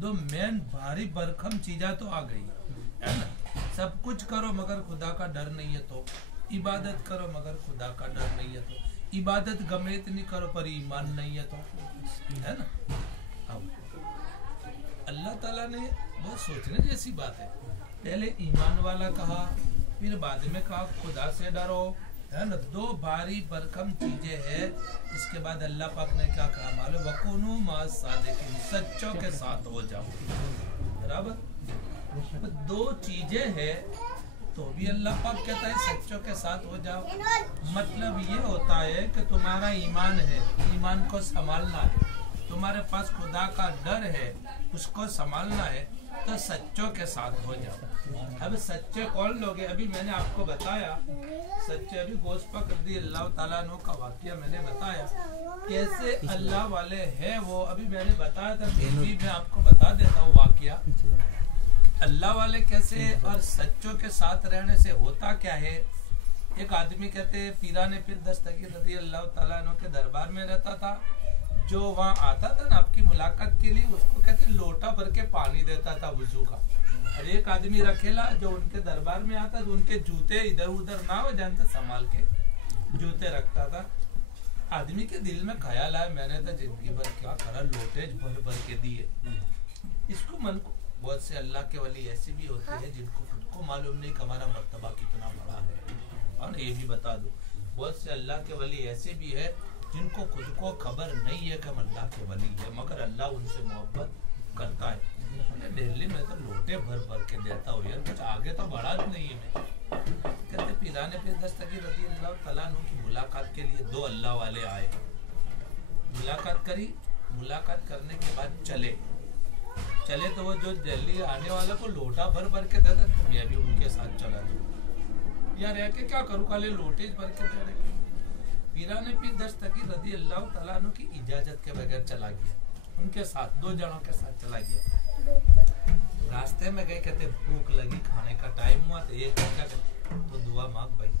दो मेन भारी भरकम चीजा तो आ गई है ना। सब कुछ करो मगर खुदा का डर नहीं है तो, इबादत करो मगर खुदा का डर नहीं है तो, इबादत गमे इतनी करो पर ईमान नहीं है तो, है ना। अब अल्लाह ताला ने बहुत सोचने जैसी बात है, पहले ईमान वाला कहा, फिर बाद में कहा खुदा से डरो, है ना। दो भारी भरकम चीजें हैं। इसके बाद अल्लाह पाक ने क्या कहा मालूम, वकुनु मा सादिकीन, सच्चों के साथ हो जाओ। बराबर, तो दो चीजें हैं तो भी अल्लाह पाक कहता है सच्चों के साथ हो जाओ। मतलब ये होता है कि तुम्हारा ईमान है, ईमान को संभालना है, तुम्हारे पास खुदा का डर है, उसको संभालना है, तो सच्चों के साथ हो जाओ। अब सच्चे कौन लोग हैं? अभी मैंने आपको बताया सच्चे, अभी गोश्त पाक रज़ी अल्लाह ताला अन्हु का वाकया मैंने बताया कैसे अल्लाह वाले हैं वो, अभी मैंने बताया था, फिर भी मैं आपको बता देता हूँ वाकया अल्लाह वाले कैसे और सच्चों के साथ रहने से होता क्या है। एक आदमी कहते पीराने पीर दस्तगीर रज़ी अल्लाह ताला अन्हु के दरबार में रहता था, जो वहाँ आता था ना आपकी मुलाकात के लिए, उसको कहते लोटा भर के पानी देता था वुजू का। और एक आदमी रखेला जो उनके दरबार में आता तो उनके जूते इधर उधर ना हो जाए तो संभाल के जूते रखता था। आदमी के दिल में ख्याल आया मैंने तो जिंदगी भर क्या करा, लोटे भर भर के दिए इसको मन को। बहुत से अल्लाह के वली ऐसे भी होते हैं जिनको खुद को मालूम नहीं कि हमारा मर्तबा कितना बड़ा है। और ये भी बता दो, बहुत से अल्लाह के वली ऐसे भी है जिनको खुद को खबर नहीं है कि हम अल्लाह के वली है, मगर अल्लाह उनसे मोहब्बत करता है। दिल्ली में तो लोटे भर भर के देता हूँ यार, कुछ आगे तो बढ़ा नहीं है मैं। कहते पीराने पीर दस्तगीर रज़ी अल्लाह ताला अन्हु की मुलाकात के लिए दो अल्लाह वाले आए, मुलाकात करी, मुलाकात करने के बाद चले तो वो जो दिल्ली आने वाला को लोटा भर भर के देता, तो मैं भी उनके साथ चला जाऊँ यार, रह के क्या करूँ, खाली लोटे भर के दे रहे। पीराने पीर दस्तगीर रज़ी अल्लाह ताला अन्हु की इजाजत के बगैर चला गया, उनके साथ दो जनों के साथ चला गया। रास्ते में गए, कहते भूख लगी, खाने का टाइम हुआ, तो ये क्या कहते तो दुआ मांग भाई,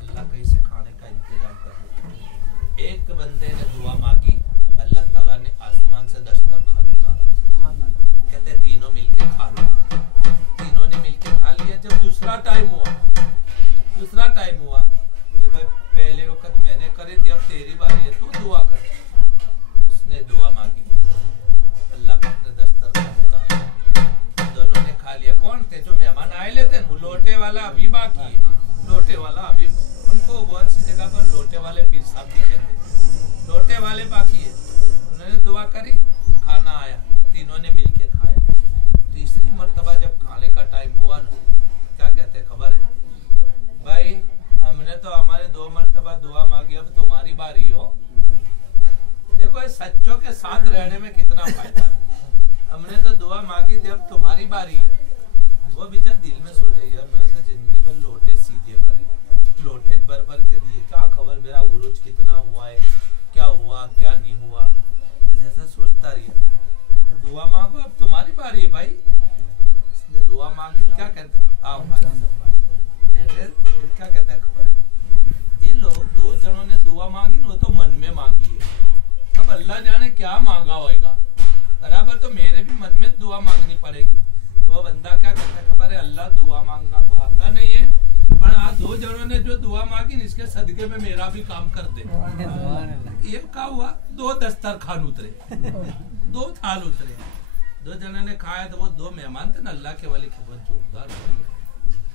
अल्लाह कहीं से खाने का इंतजाम कर दे। एक बंदे ने दुआ मांगी, अल्लाह ताला ने आसमान से दस्तरखान उतारा, कहते तीनों मिलके खा लो। तीनों ने मिलके खा लिया। जब दूसरा टाइम हुआ, बोले भाई पहले वक्त मैंने करी थी, अब तेरी बारी है, तू दुआ कर। उसने दुआ मांगी, अल्लाह पाक ने दस्तरखान उतारा, दोनों ने खा लिया। कौन थे? जो मेहमान आए लेते हैं, लोटे वाला अभी बाकी है, लोटे वाला अभी, उनको बहुत सी जगह पर लोटे वाले पीर साहब भी कहते, लोटे वाले बाकी है। उन्होंने दुआ करी, खाना आया, तीनों ने मिलके खाया। तीसरी मर्तबा जब खाने का टाइम हुआ ना, क्या कहते खबर है भाई, हमने तो हमारे दो मर्तबा दुआ मांगी, अब तुम्हारी बारी हो। देखो सच्चों के साथ रहने में कितना फायदा है। हमने तो दुआ मांगी थी, अब तुम्हारी बारी है। वो बेचारा दिल में सोचे यार मैंने तो जिंदगी भर लोटे सीधे करे, लोटे भर भर के दिए, क्या खबर मेरा उरूज कितना हुआ है, क्या हुआ क्या नहीं हुआ, जैसा सोचता रहा। तो दुआ मांगो, अब तुम्हारी बारी है भाई। इसने दुआ मांगी, क्या कहता आओ भाई, फिर क्या कहता है खबर है, ये लोग दो जनों ने दुआ मांगी, वो तो मन में मांगी है, अब अल्लाह जाने क्या मांगा होगा, बराबर तो मेरे भी मन में दुआ मांगनी पड़ेगी। तो वो बंदा क्या कहता है खबर है, अल्लाह दुआ मांगना तो आता नहीं है, पर आज दो जनों ने जो दुआ मांगी इसके सदके में मेरा भी काम कर दे। ये क्या हुआ, दो दस्तरखान उतरे, दो थाल उतरे, दो जनों ने खाया। तो वो दो मेहमान थे ना अल्लाह के वाले के, बहुत जोरदार,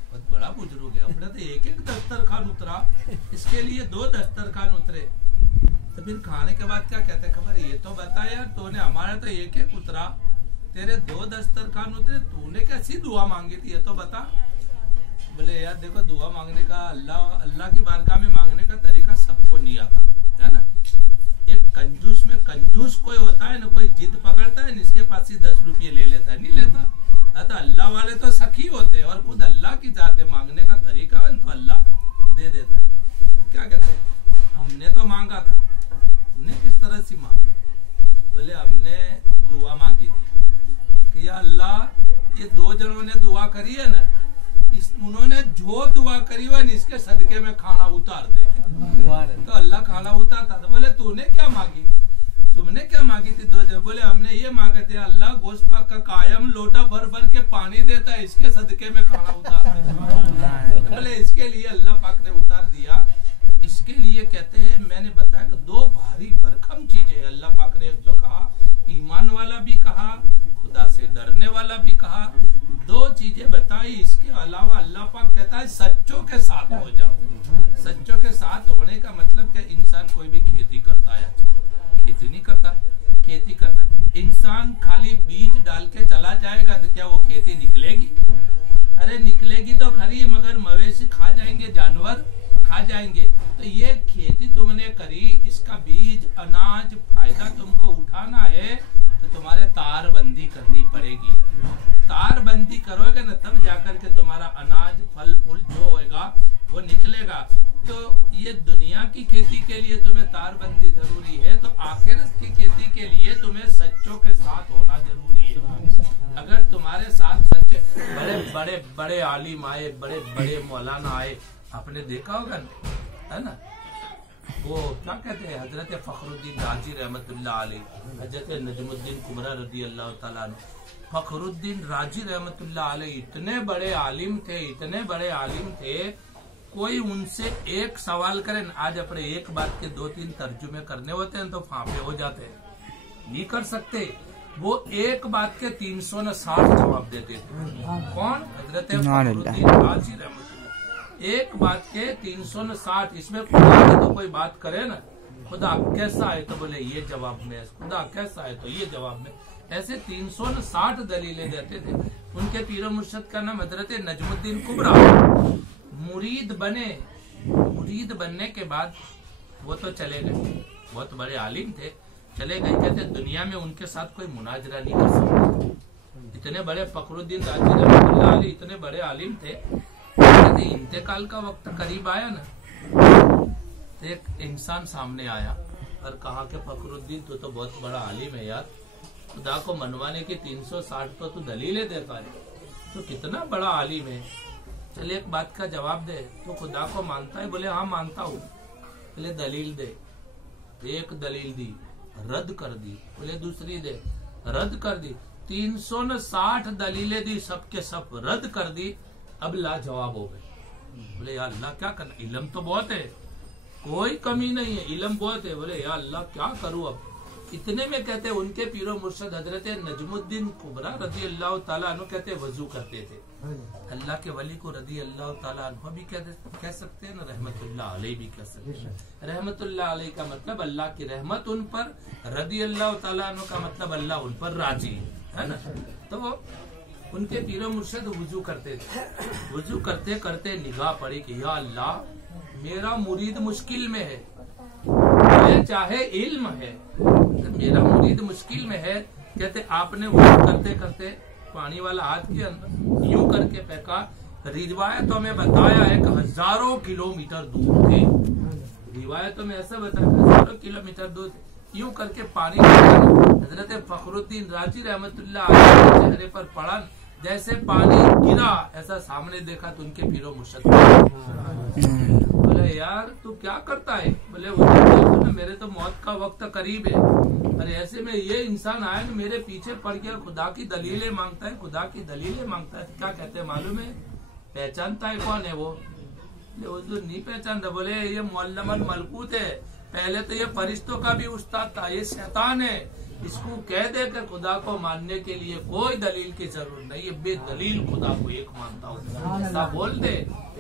बहुत बड़ा बुजुर्ग है, अपने तो एक एक दस्तरखान उतरा, इसके लिए दो दस्तरखान उतरे। तो फिर खाने के बाद क्या कहते खबर, ये तो बता यार, तूने हमारा तो एक एक उतरा, तेरे दो दस्तरखान उतरे, तूने कैसी दुआ मांगी थी ये तो बता। बोले यार देखो दुआ मांगने का, अल्लाह की बारगाह में मांगने का तरीका सबको नहीं आता है ना। एक कंजूस में कंजूस कोई होता है ना, कोई जिद पकड़ता है, इसके पास ही 10 रुपये ले लेता है, नहीं लेता। तो अल्लाह वाले तो सखी होते हैं और खुद अल्लाह की जाते, मांगने का तरीका है तो अल्लाह दे देता है। क्या कहते हैं, हमने तो मांगा था, तुमने किस तरह से मांगा? बोले हमने दुआ मांगी थी कि या अल्लाह ये दो जनों ने दुआ करी है ना, उन्होंने जो दुआ करी हुआ इसके सदके में खाना उतार दे। तो अल्लाह खाना उतारता था। बोले तूने क्या मांगी? तुमने क्या मांगी थी 2 जब? बोले हमने ये मांगे थे अल्लाह गोश्त पाक का कायम लोटा भर भर के पानी देता है, इसके सदके में खाना उतार। बोले इसके लिए अल्लाह पाक ने उतार दिया। इसके लिए कहते हैं, मैंने बताया कि 2 भारी भरकम चीजें अल्लाह पाक ने तो कहा, ईमान वाला भी कहा, खुदा से डरने वाला भी कहा, 2 चीजें बताई। इसके अलावा अल्लाह पाक कहता है सच्चों के साथ हो जाओ। सच्चों के साथ होने का मतलब क्या? इंसान कोई भी खेती करता है, खेती नहीं करता, खेती करता है। इंसान खाली बीज डाल के चला जाएगा तो क्या वो खेती निकलेगी? अरे निकलेगी तो खरी, मगर मवेशी खा जाएंगे, जानवर खा जाएंगे। तो ये खेती तुमने करी, इसका बीज अनाज फायदा तुमको उठाना है तो तुम्हारे तारबंदी करनी पड़ेगी। तारबंदी करोगे ना तब जाकर के तुम्हारा अनाज फल फूल जो होएगा वो निकलेगा। तो ये दुनिया की खेती के लिए तुम्हें तारबंदी जरूरी है, तो आखिरत की खेती के लिए तुम्हें सच्चों के साथ होना जरूरी है। अगर तुम्हारे साथ सच्चे बड़े बड़े बड़े आलिम आए, बड़े बड़े मौलाना आए, आपने देखा होगा ना, है ना, वो क्या कहते हैं, हजरत फखरुद्दीन राजी रहमतुल्लाह अलैह, हजरत नजमुद्दीन कुबरा रदी अल्लाह ताला अन्हु। फखरुद्दीन राजी रहमतुल्लाह अलैह इतने बड़े आलिम थे, इतने बड़े आलिम थे, कोई उनसे एक सवाल करे न, आज अपने एक बात के 2-3 तर्जुमे करने होते हैं तो फांफे हो जाते हैं, नहीं कर सकते। वो एक बात के 360 जवाब देते थे। कौन? हजरत फखरुद्दीन राजी रहमतुल्लाह। एक बात के 360। इसमें खुदा की तो कोई बात करे ना, खुदा कैसा है तो बोले ये जवाब में, खुदा कैसा है तो ये जवाब में, ऐसे 360 दलीलें देते थे। उनके पीरो मुर्शद का नाम हजरत नजमुद्दीन कुबरा। मुरीद बने, मुरीद बनने के बाद वो तो चले गए, बहुत बड़े आलिम थे, चले गए। कहते दुनिया में उनके साथ कोई मुनाजरा नहीं कर सकता। इतने बड़े फखरुद्दीन राजी रहमतुल्लाह अलैह इतने बड़े आलिम थे। कहते इंतकाल का वक्त करीब आया ना, तो एक इंसान सामने आया और कहा कि फखरुद्दीन तो बहुत बड़ा आलिम है यार, खुदा को मनवाने की 360 तो तू दलीलें देता है, तो कितना बड़ा आलिम है, चल एक बात का जवाब दे, तो खुदा को मानता है? बोले हाँ मानता हूँ। बोले दलील दे। एक दलील दी, रद्द कर दी। बोले दूसरी दे, रद्द कर दी। 360 दलीलें दी, सबके सब रद्द कर दी। अब लाजवाब हो गए। बोले या अल्लाह क्या करना, इल्म तो बहुत है, कोई कमी नहीं है, इल्म बहुत है। बोले या अल्लाह क्या करूँ अब। इतने में कहते उनके पीरो मुर्शद हजरत नजमुद्दीन कुबरा रदी अल्लाह ताला अन्हु कहते वजू करते थे। अल्लाह के वली को रदी अल्लाह ताला अन्हु भी कह सकते हैं ना, रहमतुल्लाह अलैह भी कह सकते हैं। रहमतुल्लाह अलैह का मतलब अल्लाह की रहमत उन पर, रदी अल्लाह ताला अन्हु का मतलब अल्लाह उन पर राजी है ना। तो वो उनके पीरो मुर्शद वजू करते थे। वजू करते करते निगाह पड़ी कि या अल्लाह मेरा मुरीद मुश्किल में है, चाहे इल्म है, तो मेरा मुरीद मुश्किल में है। कहते आपने वो करते करते पानी वाला हाथ किया, यूं करके फेंका। रिवायतों में बताया है कि हजारों किलोमीटर दूर थे, रिवायतों में ऐसा बताया हजारों किलोमीटर दूर थे। यूं करके पानी हजरत फखरुद्दीन राजी रहमतुल्लाह अलैह के चेहरे पर पड़ा, जैसे पानी गिरा ऐसा सामने देखा तो उनके पीरो मुर्शद बोले यार तू क्या करता है। बोले वो मेरे तो मौत का वक्त करीब है, अरे ऐसे में ये इंसान आया ना मेरे पीछे पड़ गया, खुदा की दलीलें मांगता है, खुदा की दलीलें मांगता है। क्या कहते हैं मालूम है, पहचानता है कौन है वो? हुजूर नहीं पहचानता। बोले ये मुअल्लमुल मलकूत है, पहले तो ये फरिश्तों का भी उस्ताद था, ये शैतान है, इसको कह दे कि खुदा को मानने के लिए कोई दलील की जरूरत नहीं है, बेदलील खुदा को एक मानता हूँ, ऐसा बोल दे।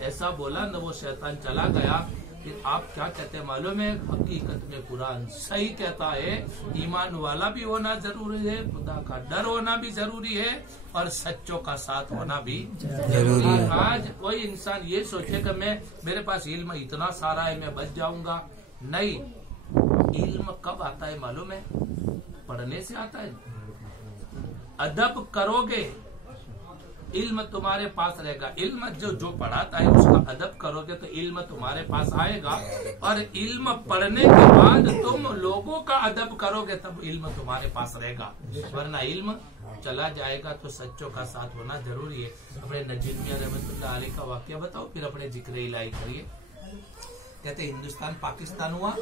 ऐसा बोला न वो शैतान चला गया। फिर आप क्या कहते हैं मालूम है, हकीकत में कुरान सही कहता है, ईमान वाला भी होना जरूरी है, खुदा का डर होना भी जरूरी है, और सच्चों का साथ होना भी जरूरी है। आज कोई इंसान ये सोचे कि मैं मेरे पास इल्म इतना सारा है मैं बच जाऊंगा, नहीं। इल्म कब आता है मालूम है? पढ़ने से आता है। अदब करोगे इल्म तुम्हारे पास रहेगा। इल्म जो पढ़ाता है उसका अदब करोगे तो इल्म तुम्हारे पास आएगा, और इल्म पढ़ने के बाद तुम लोगों का अदब करोगे तब इल्म तुम्हारे पास रहेगा, वरना इल्म चला जाएगा। तो सच्चों का साथ होना जरूरी है। अपने नजीब मियां रहमतुल्लाह अलैह का वाकया बताओ, फिर अपने जिक्र इलाही करिए। कहते हिंदुस्तान पाकिस्तान हुआ,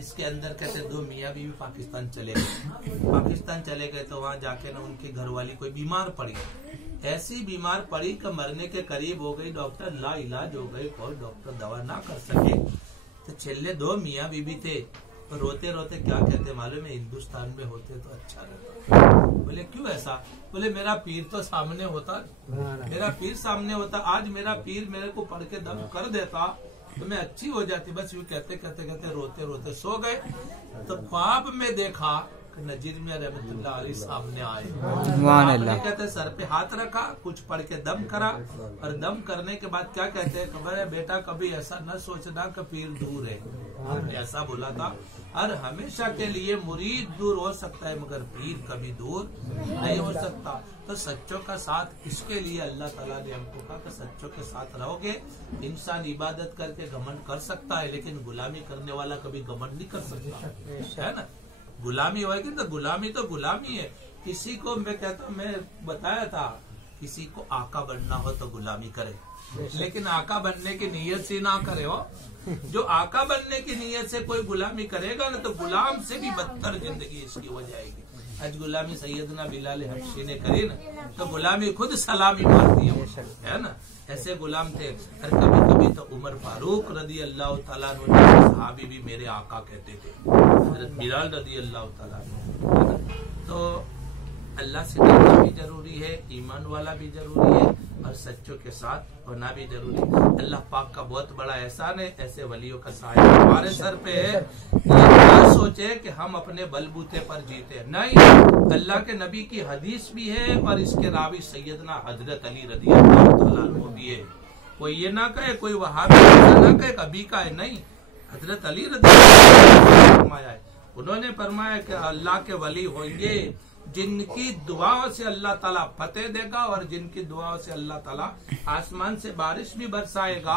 इसके अंदर कहते 2 मियाँ बीवी पाकिस्तान चले गए। पाकिस्तान चले गए तो वहां जाके ना उनकी घरवाली कोई बीमार पड़ी, ऐसी बीमार पड़ी कि मरने के करीब हो गई, डॉक्टर ला इलाज हो गए, कोई डॉक्टर दवा ना कर सके। तो छेल्ले 2 मियाँ बीवी थे, तो रोते रोते क्या कहते मालूम है, हिंदुस्तान में होते तो अच्छा रहता। बोले क्यों ऐसा? बोले मेरा पीर तो सामने होता, मेरा पीर सामने होता, आज मेरा पीर मेरे को पढ़ के दम कर देता तो मैं अच्छी हो जाती। बस यूँ कहते कहते कहते रोते रोते सो गए। तो ख्वाब में देखा कि नजीर मियां रहमतुल्लाह अलैह सामने आए। कहते सर पे हाथ रखा, कुछ पढ़ के दम करा, और दम करने के बाद क्या कहते हैं, खबर है बेटा कभी ऐसा न सोचना कि पीर दूर है, हमने ऐसा बोला था। और हमेशा के लिए मुरीद दूर हो सकता है मगर पीर कभी दूर नहीं हो सकता। तो सच्चों का साथ, इसके लिए अल्लाह ताला ने हमको कहा कि सच्चों के साथ रहोगे। इंसान इबादत करके घमंड कर सकता है, लेकिन गुलामी करने वाला कभी घमंड नहीं कर सकता, है ना। गुलामी होगी तो गुलामी है। किसी को मैं कहता हूँ, मैं बताया था, किसी को आका बनना हो तो गुलामी करे, लेकिन आका बनने की नीयत से ना करे हो। जो आका बनने की नीयत से कोई गुलामी करेगा ना, तो गुलाम से भी बदतर जिंदगी इसकी हो जाएगी। आज गुलामी सैयदना बिलाल हबशी ने करी ना, तो गुलामी खुद सलामी मारती है ना। ऐसे गुलाम थे। और कभी कभी तो उमर फारूक रदी अल्लाह ताला अन्हु सहाबी भी मेरे आका कहते थे, हज़रत बिलाल रदी अल्लाह ताला अन्हु। तो अल्लाह से डरना भी जरूरी है, ईमान वाला भी जरूरी है, और सच्चों के साथ होना भी जरूरी है। अल्लाह पाक का बहुत बड़ा एहसान है, ऐसे वलियों का साया हमारे सर पे है। ये सोचे कि हम अपने बलबूते पर जीते, नहीं। अल्लाह के नबी की हदीस भी है, और इसके रावी सैयदना हजरत अली रज़ी अल्लाह तआला अन्हु भी है। कोई ये ना कहे, कोई वहाबी ना कहे कभी का है, नहीं। हजरत अली रज़ी अल्लाह तआला फरमाया है, उन्होंने फरमाया कि अल्लाह के वली होंगे जिनकी दुआओं से अल्लाह ताला फतेह देगा, और जिनकी दुआओं से अल्लाह ताला आसमान से बारिश भी बरसाएगा,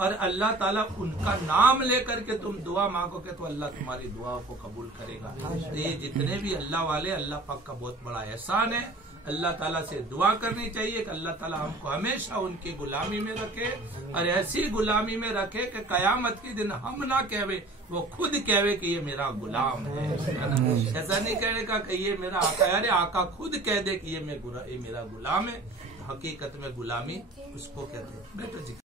और अल्लाह ताला उनका नाम लेकर के तुम दुआ मांगोगे तो अल्लाह तुम्हारी दुआओं को कबूल करेगा। तो ये जितने भी अल्लाह वाले, अल्लाह पाक का बहुत बड़ा एहसान है। अल्लाह ताला से दुआ करनी चाहिए कि अल्लाह ताला हमको हमेशा उनकी गुलामी में रखे, और ऐसी गुलामी में रखे कि कयामत के दिन हम ना कहवे, वो खुद कहवे कि ये मेरा गुलाम है। ऐसा नहीं कहेगा कि ये मेरा आका, अरे आका खुद कह दे कि ये मेरा गुलाम है। हकीकत में गुलामी उसको कहते हैं। बेटा जी